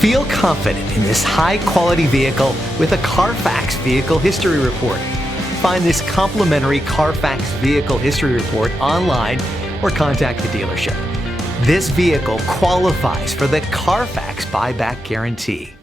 Feel confident in this high-quality vehicle with a Carfax Vehicle History Report. Find this complimentary Carfax Vehicle History Report online or contact the dealership. This vehicle qualifies for the Carfax Buyback Guarantee.